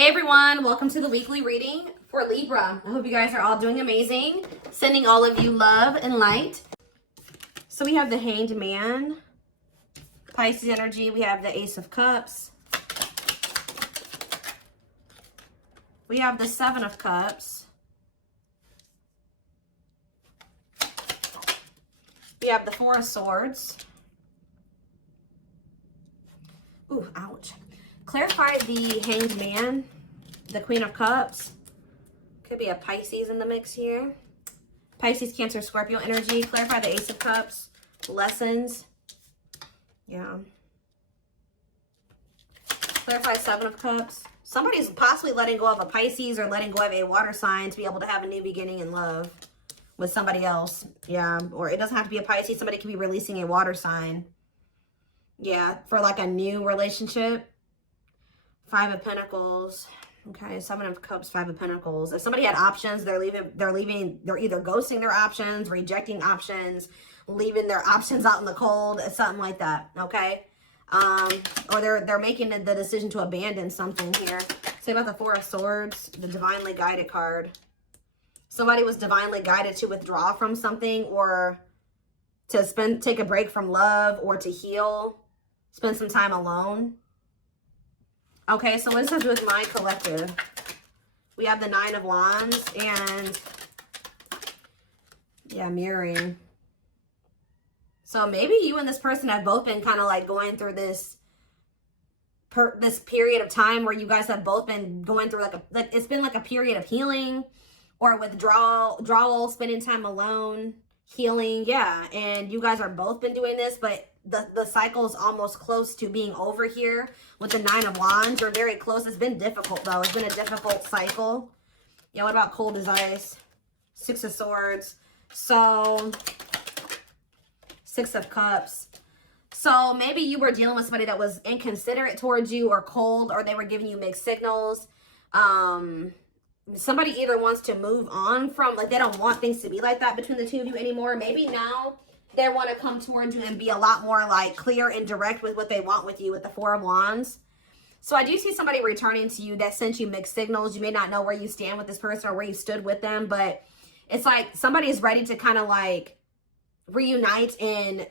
Hey everyone, welcome to the weekly reading for Libra. I hope you guys are all doing amazing. Sending all of you love and light. So we have the Hanged Man, Pisces energy. We have the Ace of Cups. We have the Seven of Cups. We have the Four of Swords. Ooh, ouch. Clarify the Hanged Man, the Queen of Cups. Could be a Pisces in the mix here. Pisces, Cancer, Scorpio energy. Clarify the Ace of Cups. Lessons. Yeah. Clarify Seven of Cups. Somebody's possibly letting go of a Pisces or letting go of a water sign to be able to have a new beginning in love with somebody else. Yeah. Or it doesn't have to be a Pisces. Somebody could be releasing a water sign. Yeah. For like a new relationship. Five of Pentacles. Okay, Seven of Cups, Five of Pentacles. If somebody had options, they're either ghosting their options, rejecting options, leaving their options out in the cold, something like that, okay? Or they're making the decision to abandon something here. Say about the Four of Swords, the Divinely Guided card. Somebody was divinely guided to withdraw from something or to take a break from love or to heal, spend some time alone. Okay, so what does that have to do with my collective? We have the Nine of Wands and, yeah, mirroring. So maybe you and this person have both been kind of like going through this period of time where you guys have both been going through like it's been like a period of healing or withdrawal, spending time alone, healing, yeah. And you guys are both been doing this, but the cycle is almost close to being over here with the Nine of Wands. You're very close. It's been difficult though. It's been a difficult cycle. Yeah, what about cold as ice? Six of Swords. So Six of Cups. So maybe you were dealing with somebody that was inconsiderate towards you or cold, or they were giving you mixed signals. Somebody either wants to move on from, like, they don't want things to be like that between the two of you anymore. Maybe now they want to come towards you and be a lot more like clear and direct with what they want with you with the Four of Wands. So I do see somebody returning to you that sent you mixed signals. You may not know where you stand with this person or where you stood with them, but it's like somebody is ready to kind of like reunite, and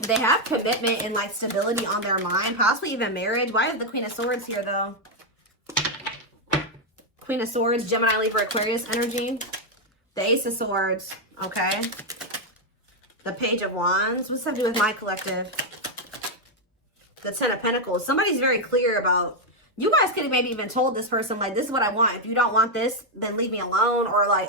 they have commitment and like stability on their mind, possibly even marriage. Why is the Queen of Swords here though? Queen of Swords, Gemini, Libra, Aquarius energy. The Ace of Swords, okay. The Page of Wands. What's that do with my collective? The Ten of Pentacles. Somebody's very clear about, you guys could have maybe even told this person, like, this is what I want. If you don't want this, then leave me alone. Or like,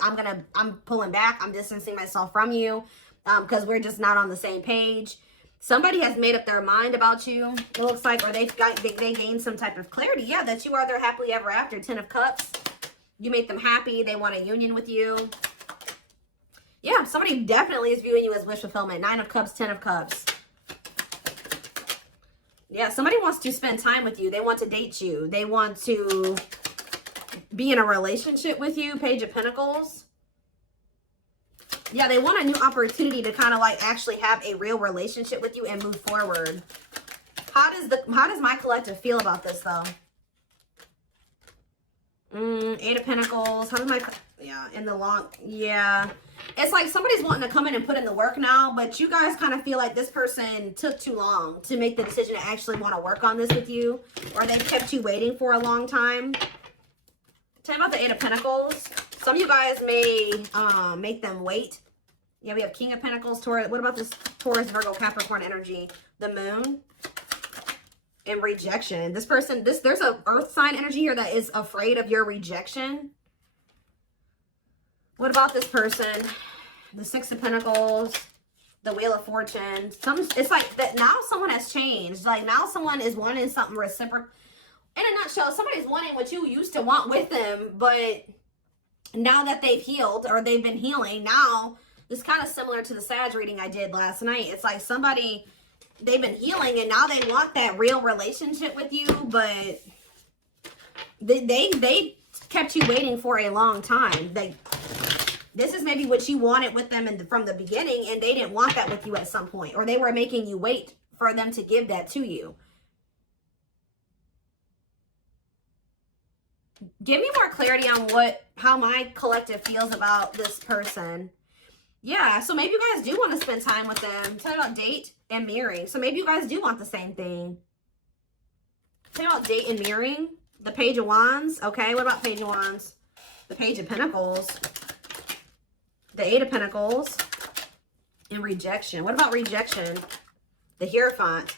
I'm pulling back. I'm distancing myself from you because we're just not on the same page. Somebody has made up their mind about you, it looks like, or they gained some type of clarity. Yeah, that you are their happily ever after. Ten of Cups. You make them happy. They want a union with you. Yeah, somebody definitely is viewing you as wish fulfillment. Nine of Cups, Ten of Cups. Yeah, somebody wants to spend time with you. They want to date you. They want to be in a relationship with you. Page of Pentacles. Yeah, they want a new opportunity to kind of like actually have a real relationship with you and move forward. How does my collective feel about this though? Eight of Pentacles. How does my, yeah, in the long, yeah. It's like somebody's wanting to come in and put in the work now, but you guys kind of feel like this person took too long to make the decision to actually want to work on this with you, or they kept you waiting for a long time. Tell me about the Eight of Pentacles. Some of you guys may make them wait. Yeah, we have King of Pentacles, Taurus. What about this Taurus, Virgo, Capricorn energy? The Moon. And rejection. This person, there's a earth sign energy here that is afraid of your rejection. What about this person? The Six of Pentacles, the Wheel of Fortune. It's like that now someone has changed. Like now someone is wanting something reciprocal. In a nutshell, somebody's wanting what you used to want with them, but now that they've healed or they've been healing, now this is kind of similar to the Sag reading I did last night. It's like somebody, they've been healing and now they want that real relationship with you, but they kept you waiting for a long time. This is maybe what you wanted with them from the beginning, and they didn't want that with you at some point, or they were making you wait for them to give that to you. Give me more clarity on how my collective feels about this person. Yeah, so maybe you guys do want to spend time with them. Tell me about date and mirroring. So maybe you guys do want the same thing. Tell me about date and mirroring. The Page of Wands. Okay, what about Page of Wands? The Page of Pentacles. The Eight of Pentacles. And rejection. What about rejection? The Hierophant.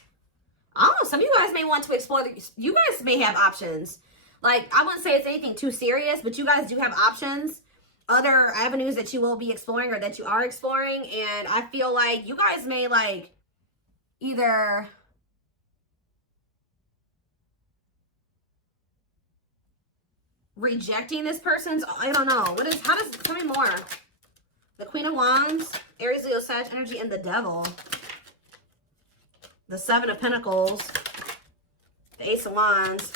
I don't know, some of you guys may want to explore. You guys may have options. Like, I wouldn't say it's anything too serious, but you guys do have options. Other avenues that you will be exploring or that you are exploring. And I feel like you guys may, like, either rejecting this person's, I don't know. How does, tell me more. The Queen of Wands, Aries, Leo, Sag energy, and the Devil. The Seven of Pentacles, the Ace of Wands,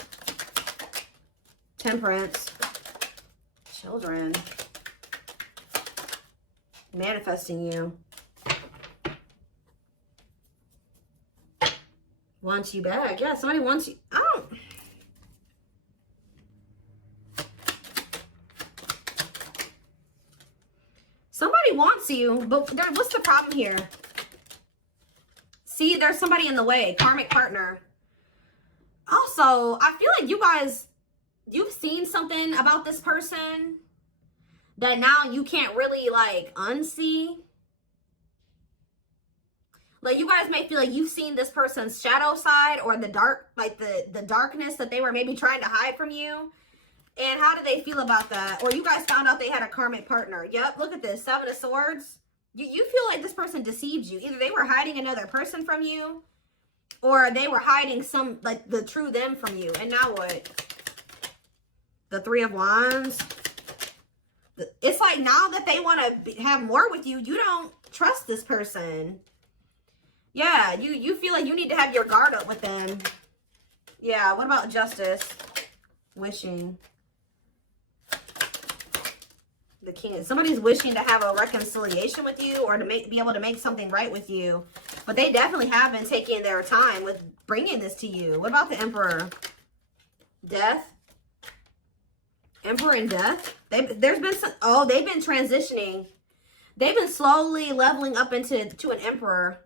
Temperance, Children, manifesting you, wants you back. Yeah, somebody wants you. I don't. Somebody wants you, but what's the problem here? See, there's somebody in the way. Karmic partner. Also, I feel like you guys, you've seen something about this person that now you can't really, like, unsee. Like, you guys may feel like you've seen this person's shadow side or the dark, like the darkness that they were maybe trying to hide from you. And how do they feel about that? Or you guys found out they had a karmic partner. Yep, look at this. Seven of Swords. You feel like this person deceived you. Either they were hiding another person from you, or they were hiding some, like, the true them from you. And now what? The Three of Wands. It's like now that they want to have more with you, you don't trust this person. Yeah, you feel like you need to have your guard up with them. Yeah, what about Justice? Wishing. The King. Somebody's wishing to have a reconciliation with you or to be able to make something right with you. But they definitely have been taking their time with bringing this to you. What about the Emperor? Death. Emperor and Death. There's been some, oh, they've been transitioning. They've been slowly leveling up to an Emperor.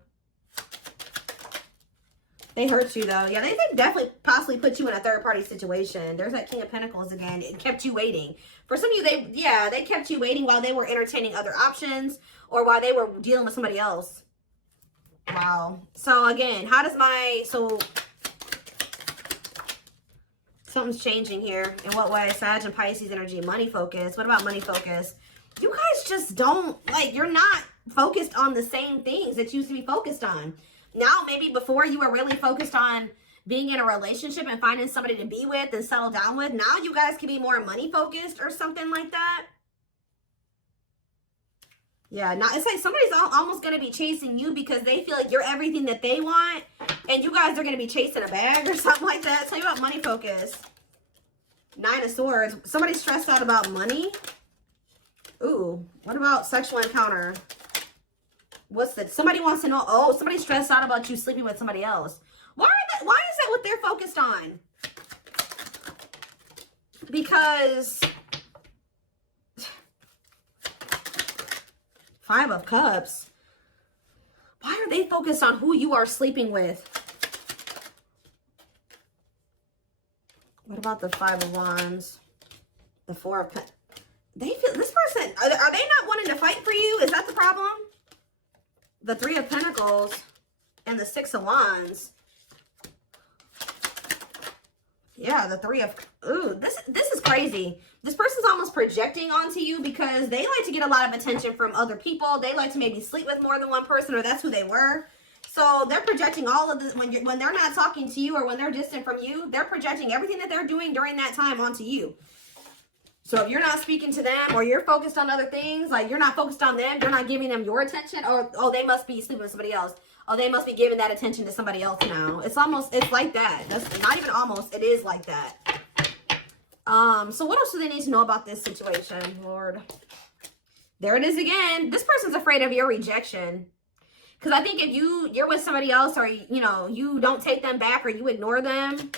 They hurt you, though. Yeah, they definitely possibly put you in a third-party situation. There's that King of Pentacles again. It kept you waiting. For some of you, they kept you waiting while they were entertaining other options or while they were dealing with somebody else. Wow. So, again, how does something's changing here. In what way? Sag and Pisces energy. Money focus. What about money focus? You guys just don't, like, you're not focused on the same things that you used to be focused on. Now, maybe before you were really focused on being in a relationship and finding somebody to be with and settle down with. Now you guys can be more money focused or something like that. Yeah, now it's like somebody's almost going to be chasing you because they feel like you're everything that they want. And you guys are going to be chasing a bag or something like that. Tell you about money focus. Nine of Swords. Somebody's stressed out about money. Ooh, what about sexual encounter? What's that? Somebody wants to know. Oh, somebody's stressed out about you sleeping with somebody else. Why is that what they're focused on? Because Five of Cups. Why are they focused on who you are sleeping with? What about the Five of Wands? The Four of Pentacles. They feel this person. Are they not wanting to fight for you? Is that the problem? The Three of Pentacles and the Six of Wands. Yeah, the Three of... Ooh, this is crazy. This person's almost projecting onto you because they like to get a lot of attention from other people. They like to maybe sleep with more than one person, or that's who they were. So they're projecting all of this when they're not talking to you or when they're distant from you. They're projecting everything that they're doing during that time onto you. So if you're not speaking to them or you're focused on other things, like you're not focused on them, you're not giving them your attention, or, oh, they must be sleeping with somebody else. Oh, they must be giving that attention to somebody else now. It's like that. That's not even almost, it is like that. So what else do they need to know about this situation, Lord? There it is again. This person's afraid of your rejection. Because I think if you're with somebody else or, you know, you don't take them back or you ignore them,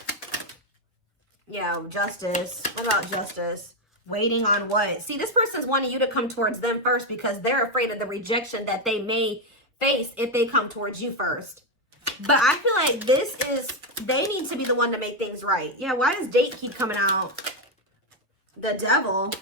Yeah, justice. What about justice? Waiting on what? See, this person's wanting you to come towards them first because they're afraid of the rejection that they may face if they come towards you first. But I feel like they need to be the one to make things right. Yeah, why does date keep coming out? The devil.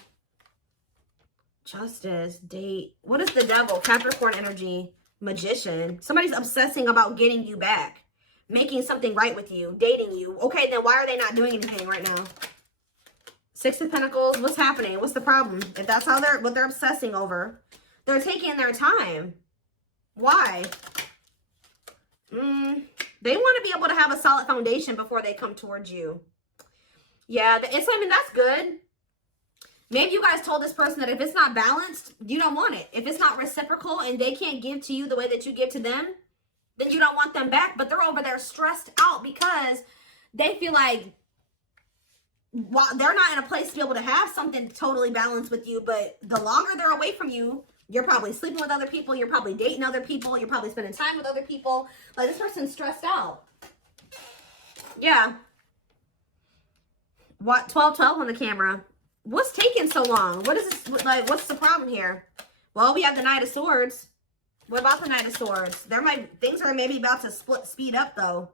Justice, date. What is the devil? Capricorn energy. Magician. Somebody's obsessing about getting you back. Making something right with you. Dating you. Okay, then why are they not doing anything right now? Six of Pentacles. What's happening? What's the problem? If that's how what they're obsessing over. They're taking their time. Why? They want to be able to have a solid foundation before they come towards you. Yeah, I mean, that's good. Maybe you guys told this person that if it's not balanced, you don't want it. If it's not reciprocal and they can't give to you the way that you give to them, then you don't want them back. But they're over there stressed out because they feel like they're not in a place to be able to have something totally balanced with you. But the longer they're away from you, you're probably sleeping with other people. You're probably dating other people. You're probably spending time with other people. Like, this person's stressed out. Yeah. What? 12-12 on the camera. What's taking so long? What is this? Like, what's the problem here? Well, we have the Knight of Swords. What about the Knight of Swords? Things are maybe about to speed up, though.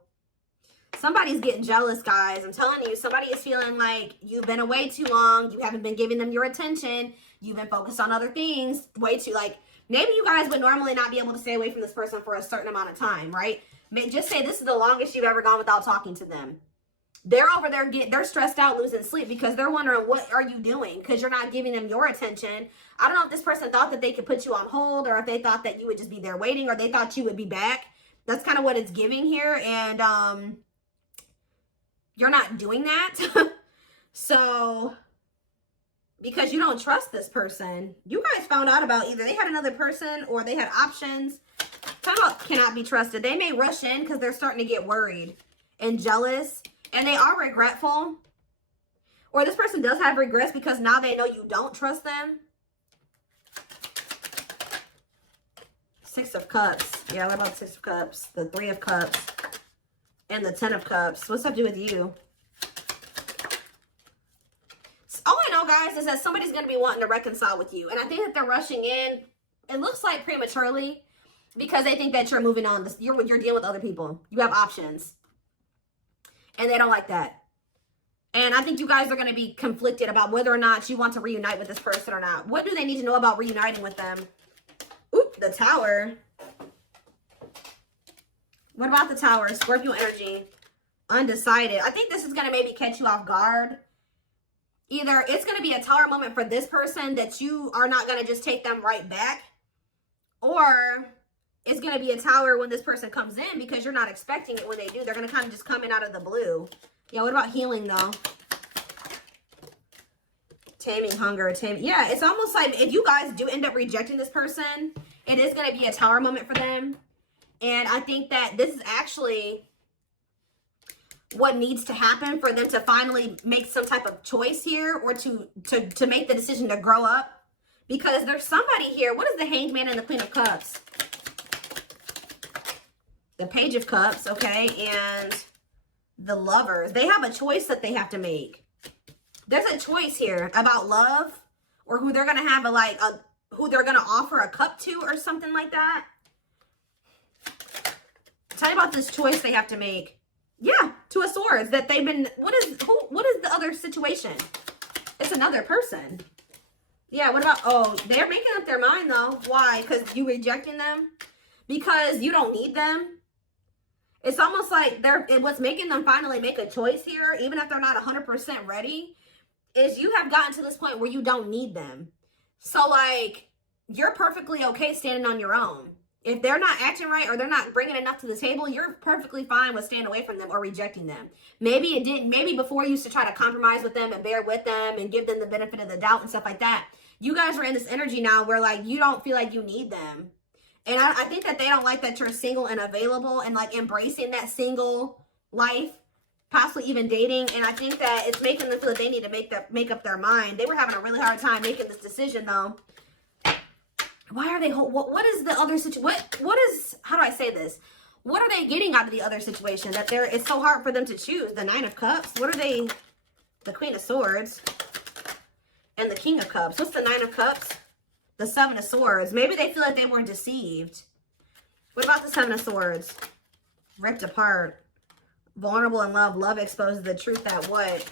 Somebody's getting jealous, guys. I'm telling you, somebody is feeling like you've been away too long. You haven't been giving them your attention. You've been focused on other things way too, like, maybe you guys would normally not be able to stay away from this person for a certain amount of time, right? Just say this is the longest you've ever gone without talking to them. They're over there, they're stressed out, losing sleep because they're wondering, what are you doing? Because you're not giving them your attention. I don't know if this person thought that they could put you on hold, or if they thought that you would just be there waiting, or they thought you would be back. That's kind of what it's giving here. And you're not doing that. So, because you don't trust this person. You guys found out about either they had another person or they had options. Talk about cannot be trusted. They may rush in because they're starting to get worried and jealous. And they are regretful. Or this person does have regrets because now they know you don't trust them. Six of Cups. Yeah, what about Six of Cups? The Three of Cups. And the Ten of Cups. What's that to do with you? All I know, guys, is that somebody's going to be wanting to reconcile with you. And I think that they're rushing in. It looks like prematurely. Because they think that you're moving on. You're dealing with other people. You have options. And they don't like that. And I think you guys are going to be conflicted about whether or not you want to reunite with this person or not. What do they need to know about reuniting with them? Oop, the Tower. What about the Tower? Scorpio energy. Undecided. I think this is going to maybe catch you off guard. Either it's going to be a Tower moment for this person that you are not going to just take them right back. Or it's going to be a Tower when this person comes in because you're not expecting it when they do. They're going to kind of just come in out of the blue. Yeah, what about healing, though? Taming hunger. Yeah, it's almost like if you guys do end up rejecting this person, it is going to be a Tower moment for them. And I think that this is actually what needs to happen for them to finally make some type of choice here, or to make the decision to grow up. Because there's somebody here. What is the Hanged Man and the Queen of Cups? The Page of Cups, okay, and the Lovers. They have a choice that they have to make. There's a choice here about love, or who they're going to have who they're going to offer a cup to, or something like that. Tell me about this choice they have to make. Yeah, Two of Swords. That they've been, what is the other situation? It's another person. Yeah, what about, oh, they're making up their mind, though. Why? Because you rejecting them? Because you don't need them? It's almost like what's making them finally make a choice here, even if they're not 100% ready, is you have gotten to this point where you don't need them. So, like, you're perfectly okay standing on your own. If they're not acting right or they're not bringing enough to the table, you're perfectly fine with staying away from them or rejecting them. Maybe before you used to try to compromise with them and bear with them and give them the benefit of the doubt and stuff like that. You guys are in this energy now where, like, you don't feel like you need them. And I think that they don't like that you're single and available and, like, embracing that single life, possibly even dating. And I think that it's making them feel that they need to make up their mind. They were having a really hard time making this decision, though. Why are they, what is the other situation? What is, how do I say this? What are they getting out of the other situation? That it's so hard for them to choose. The Nine of Cups. What are they, the Queen of Swords, and the King of Cups. What's the Nine of Cups? The Seven of Swords. Maybe they feel like they were deceived. What about the Seven of Swords? Ripped apart. Vulnerable in love. Love exposes the truth that what?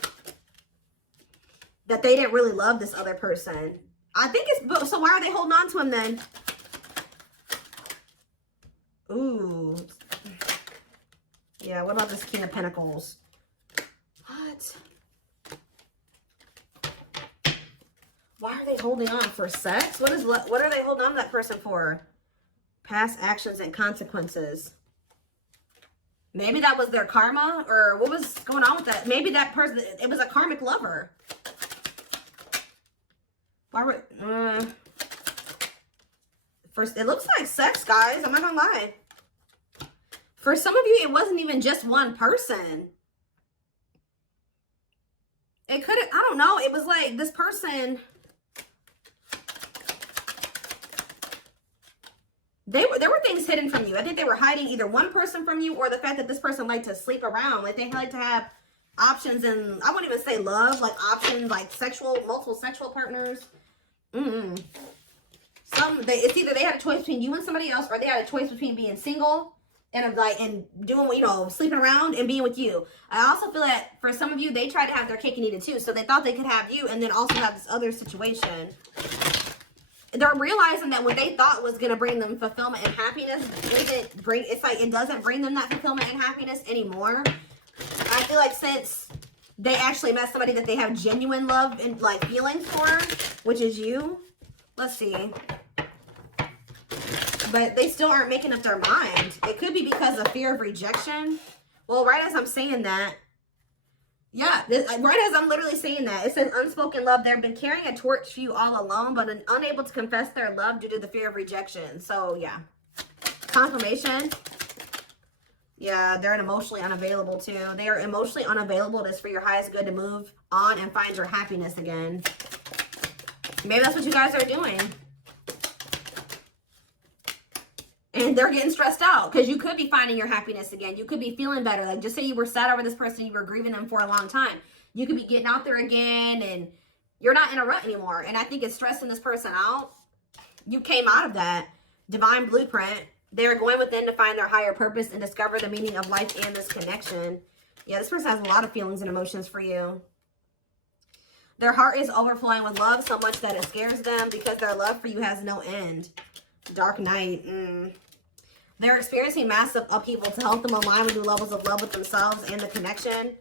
That they didn't really love this other person. I think it's... So why are they holding on to him then? Ooh. Yeah, what about this King of Pentacles? What? Why are they holding on? For sex? What are they holding on to that person for? Past actions and consequences. Maybe that was their karma, or what was going on with that? Maybe that person, it was a karmic lover. Why were, first, it looks like sex, guys. I'm not gonna lie. For some of you, it wasn't even just one person. It could have, I don't know. It was like this person, there were things hidden from you. I think they were hiding either one person from you or the fact that this person liked to sleep around. Like they like to have options, and I wouldn't even say love, like options, like multiple sexual partners. It's either they had a choice between you and somebody else, or they had a choice between being single and doing, you know, sleeping around and being with you. I also feel that for some of you, they tried to have their cake and eat it too. So they thought they could have you and then also have this other situation. They're realizing that what they thought was going to bring them fulfillment and happiness it doesn't bring them that fulfillment and happiness anymore. I feel like since they actually met somebody that they have genuine love and like feelings for, which is you. Let's see. But they still aren't making up their mind. It could be because of fear of rejection. Well, right as I'm saying that, yeah, right as I'm literally saying that, it says unspoken love. They've been carrying a torch for you all alone, but unable to confess their love due to the fear of rejection. So, yeah. Confirmation. Yeah, they're emotionally unavailable too. They are emotionally unavailable. It's for your highest good to move on and find your happiness again. Maybe that's what you guys are doing. And they're getting stressed out because you could be finding your happiness again. You could be feeling better. Like just say you were sad over this person, you were grieving them for a long time. You could be getting out there again and you're not in a rut anymore. And I think it's stressing this person out. You came out of that divine blueprint. They're going within to find their higher purpose and discover the meaning of life and this connection. Yeah, this person has a lot of feelings and emotions for you. Their heart is overflowing with love so much that it scares them because their love for you has no end. Dark Knight. They're experiencing massive upheaval to help them align with new levels of love with themselves and the connection.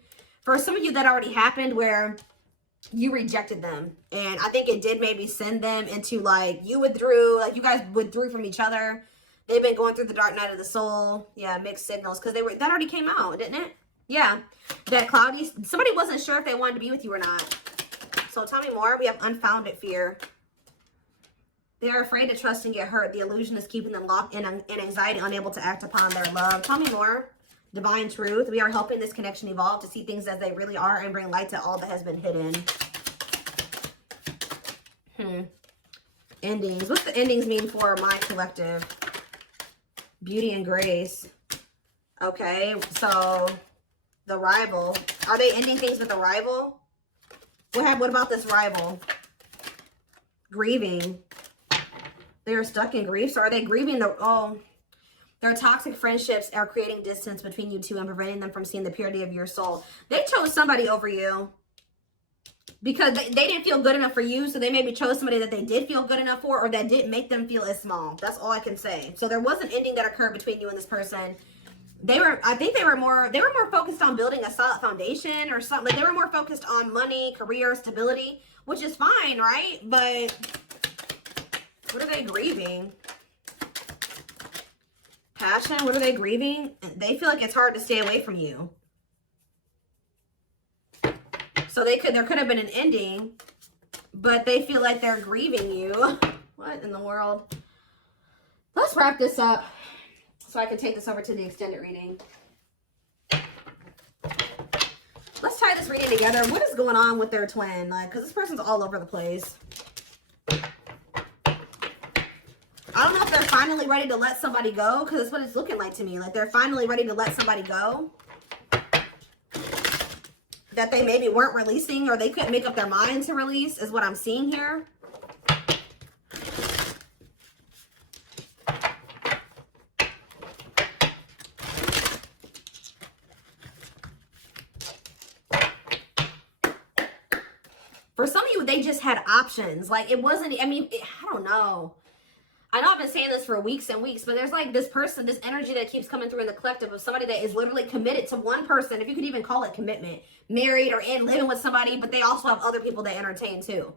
For some of you, that already happened where you rejected them. And I think it did maybe send them into like, you withdrew, like you guys withdrew from each other. They've been going through the dark night of the soul. Yeah, mixed signals. Because that already came out, didn't it? Yeah. That cloudy, somebody wasn't sure if they wanted to be with you or not. So tell me more. We have unfounded fear. They're afraid to trust and get hurt. The illusion is keeping them locked in anxiety, unable to act upon their love. Tell me more. Divine truth. We are helping this connection evolve to see things as they really are and bring light to all that has been hidden. Endings. What's the endings mean for my collective? Beauty and grace. Okay, so the rival. Are they ending things with a rival? What about this rival? Grieving. They are stuck in grief. So are they grieving their toxic friendships are creating distance between you two and preventing them from seeing the purity of your soul. They chose somebody over you because they didn't feel good enough for you. So they maybe chose somebody that they did feel good enough for, or that didn't make them feel as small. That's all I can say. So there was an ending that occurred between you and this person. I think they were more focused on building a solid foundation or something. Like they were more focused on money, career, stability, which is fine, right? But what are they grieving? Passion. What are they grieving? They feel like it's hard to stay away from you. So there could have been an ending, but they feel like they're grieving you. What in the world? Let's wrap this up so I can take this over to the extended reading. Let's tie this reading together. What is going on with their twin? Like, because this person's all over the place. I don't know if they're finally ready to let somebody go, because that's what it's looking like to me. Like they're finally ready to let somebody go. that they maybe weren't releasing or they couldn't make up their mind to release is what I'm seeing here. For some of you, they just had options. Like, it wasn't, I mean, I don't know. I know I've been saying this for weeks and weeks, but there's like this person, this energy that keeps coming through in the collective of somebody that is literally committed to one person, if you could even call it commitment, married or in living with somebody, but they also have other people they entertain too.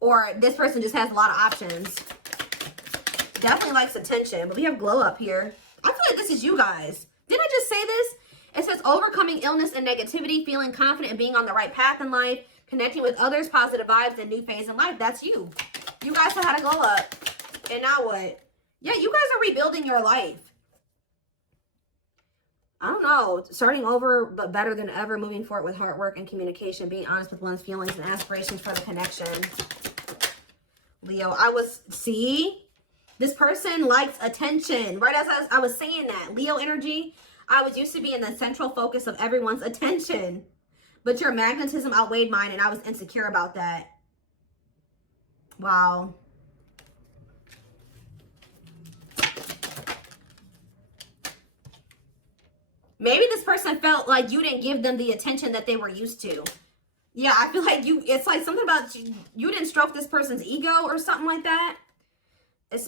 Or this person just has a lot of options. Definitely likes attention, but we have glow up here. I feel like this is you guys. Didn't I just say this? It says overcoming illness and negativity, feeling confident and being on the right path in life, connecting with others, positive vibes, and new phase in life. That's you. You guys have had a glow up. And now what? Yeah, you guys are rebuilding your life. I don't know. Starting over, but better than ever. Moving forward with hard work and communication. Being honest with one's feelings and aspirations for the connection. Leo, see? This person likes attention. Right as I was saying that. Leo energy, I was used to be in the central focus of everyone's attention. But your magnetism outweighed mine, and I was insecure about that. Wow. Maybe this person felt like you didn't give them the attention that they were used to. Yeah, I feel like it's like something about you didn't stroke this person's ego or something like that.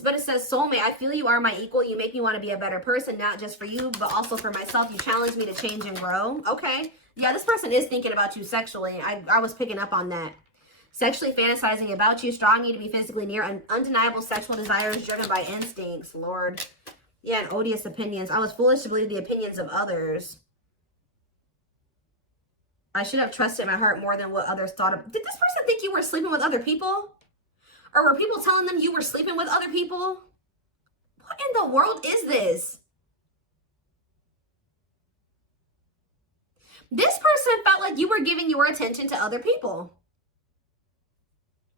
But it says, soulmate, I feel you are my equal. You make me want to be a better person, not just for you, but also for myself. You challenge me to change and grow. Okay. Yeah, this person is thinking about you sexually. I was picking up on that. Sexually fantasizing about you, strong need to be physically near, undeniable sexual desires driven by instincts. Lord. Yeah, and odious opinions. I was foolish to believe the opinions of others. I should have trusted my heart more than what others thought of. Did this person think you were sleeping with other people? Or were people telling them you were sleeping with other people? What in the world is this? This person felt like you were giving your attention to other people.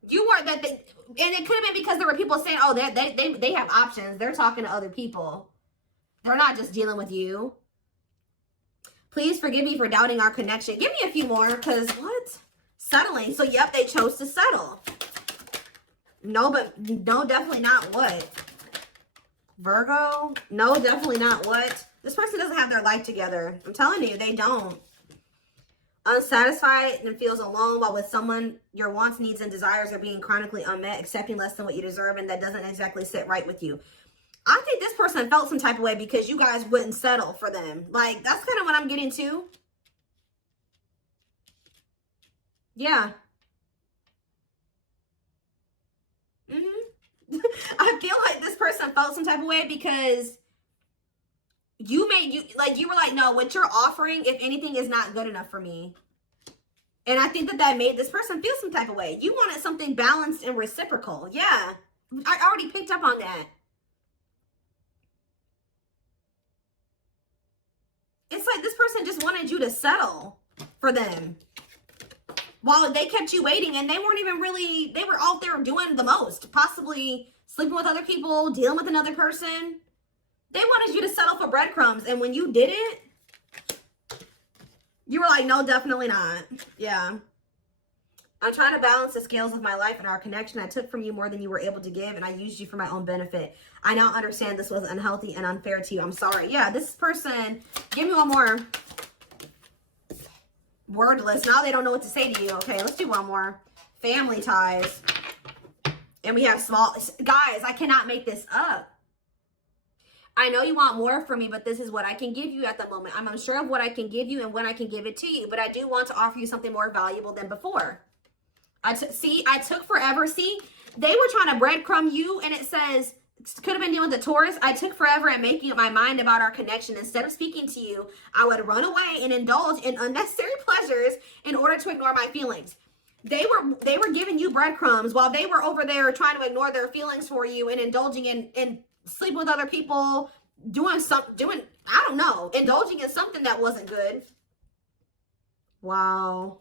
You weren't and it could have been because there were people saying, oh, they have options. They're talking to other people. They're not just dealing with you. Please forgive me for doubting our connection. Give me a few more, because what? Settling. So, yep, they chose to settle. No, but no, definitely not what? Virgo? No, definitely not what? This person doesn't have their life together. I'm telling you, they don't. Unsatisfied and feels alone while with someone your wants, needs, and desires are being chronically unmet, accepting less than what you deserve, and that doesn't exactly sit right with you. I think this person felt some type of way because you guys wouldn't settle for them. Like, that's kind of what I'm getting to. Yeah. I feel like this person felt some type of way because you were like, no, what you're offering, if anything, is not good enough for me. And I think that made this person feel some type of way. You wanted something balanced and reciprocal. Yeah. I already picked up on that. It's like this person just wanted you to settle for them. While they kept you waiting, and they weren't even really, they were out there doing the most. Possibly sleeping with other people, dealing with another person. They wanted you to settle for breadcrumbs. And when you didn't, you were like, no, definitely not. Yeah. I'm trying to balance the scales of my life and our connection. I took from you more than you were able to give, and I used you for my own benefit. I now understand this was unhealthy and unfair to you. I'm sorry. Yeah, this person, give me one more. Wordless. Now they don't know what to say to you. Okay, let's do one more. Family ties. And we have small... Guys, I cannot make this up. I know you want more from me, but this is what I can give you at the moment. I'm unsure of what I can give you and when I can give it to you, but I do want to offer you something more valuable than before. I took forever. See, they were trying to breadcrumb you, and it says, could have been dealing with the Taurus. I took forever at making up my mind about our connection. Instead of speaking to you, I would run away and indulge in unnecessary pleasures in order to ignore my feelings. They were giving you breadcrumbs while they were over there trying to ignore their feelings for you and indulging in sleeping with other people, I don't know, indulging in something that wasn't good. Wow.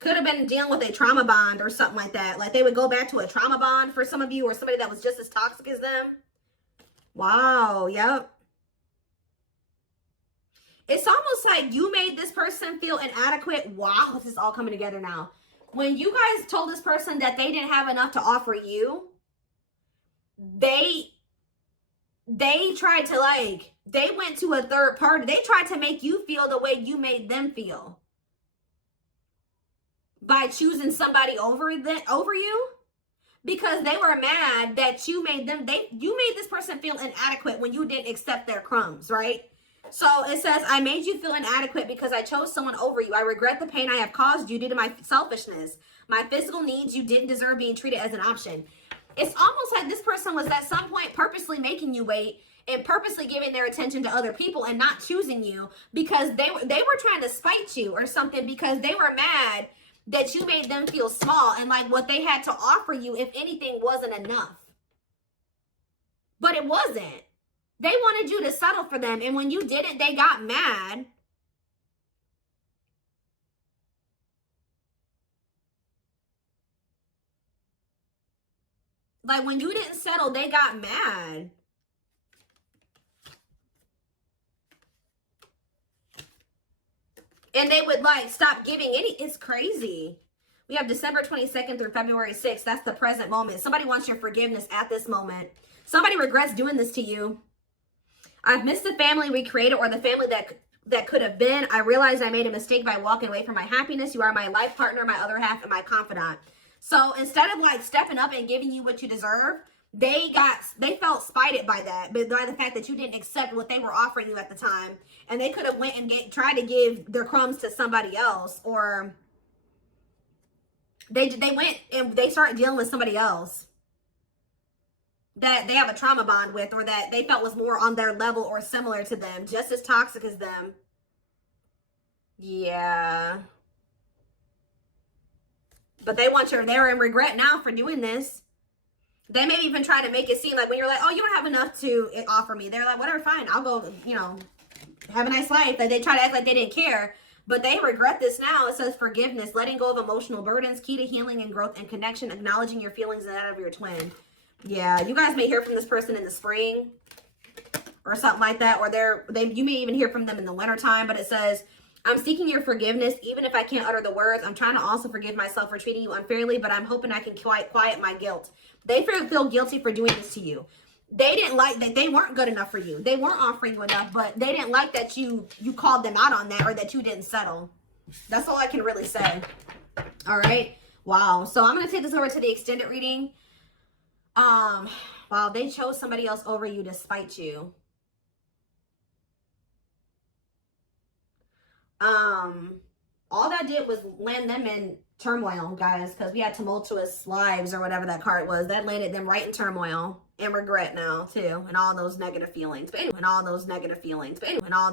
Could have been dealing with a trauma bond or something like that. Like they would go back to a trauma bond for some of you, or somebody that was just as toxic as them. Wow. Yep. It's almost like you made this person feel inadequate. Wow, this is all coming together now. When you guys told this person that they didn't have enough to offer you, they tried to, like, they went to a third party. They tried to make you feel the way you made them feel by choosing somebody over you, because they were mad that you made this person feel inadequate when you didn't accept their crumbs, right? So it says, I made you feel inadequate because I chose someone over you. I regret the pain I have caused you due to my selfishness. My physical needs, you didn't deserve being treated as an option. It's almost like this person was at some point purposely making you wait and purposely giving their attention to other people and not choosing you because they were trying to spite you or something, because they were mad that you made them feel small and like what they had to offer you, if anything, wasn't enough. But it wasn't. They wanted you to settle for them, and when you didn't, they got mad. Like, when you didn't settle, they got mad. And they would, like, stop giving any. It's crazy. We have December 22nd through February 6th. That's the present moment. Somebody wants your forgiveness at this moment. Somebody regrets doing this to you. I've missed the family we created, or the family that could have been. I realized I made a mistake by walking away from my happiness. You are my life partner, my other half, and my confidant. So instead of, like, stepping up and giving you what you deserve, they felt spited by that, but by the fact that you didn't accept what they were offering you at the time. And they could have went and tried to give their crumbs to somebody else, or they went and they started dealing with somebody else that they have a trauma bond with, or that they felt was more on their level or similar to them, just as toxic as them. Yeah. But they're in regret now for doing this. They may even try to make it seem like when you're like, oh, you don't have enough to offer me. They're like, whatever, fine. I'll go, have a nice life. Like, they try to act like they didn't care. But they regret this now. It says forgiveness, letting go of emotional burdens, key to healing and growth and connection, acknowledging your feelings and that of your twin. Yeah, you guys may hear from this person in the spring or something like that, or you may even hear from them in the wintertime. But it says, I'm seeking your forgiveness, even if I can't utter the words. I'm trying to also forgive myself for treating you unfairly, but I'm hoping I can quiet my guilt. They feel guilty for doing this to you. They didn't like that. They weren't good enough for you. They weren't offering you enough, but they didn't like that you called them out on that, or that you didn't settle. That's all I can really say. All right. Wow. So I'm going to take this over to the extended reading. Wow, they chose somebody else over you to spite you. All that did was land them in turmoil, guys, because we had tumultuous lives, or whatever that card was. That landed them right in turmoil and regret now too, and all those negative feelings. But anyway,